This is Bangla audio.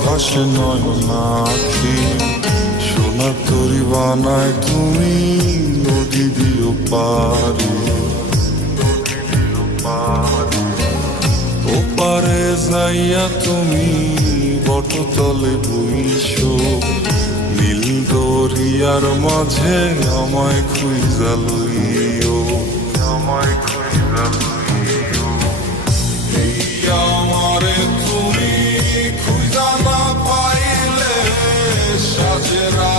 ভাসে নয়নাখি, সোনার তরি বানায় তুমি নদী দিও পারি। ওপারে যাইয়া তুমি বটতলে বইসো, নীল দরিয়ার মাঝে আমায় খুঁজা লইও, আমায় খুঁজা লইও। এই আমারে তুমি খুঁজা না পাইলে সাজে রাখ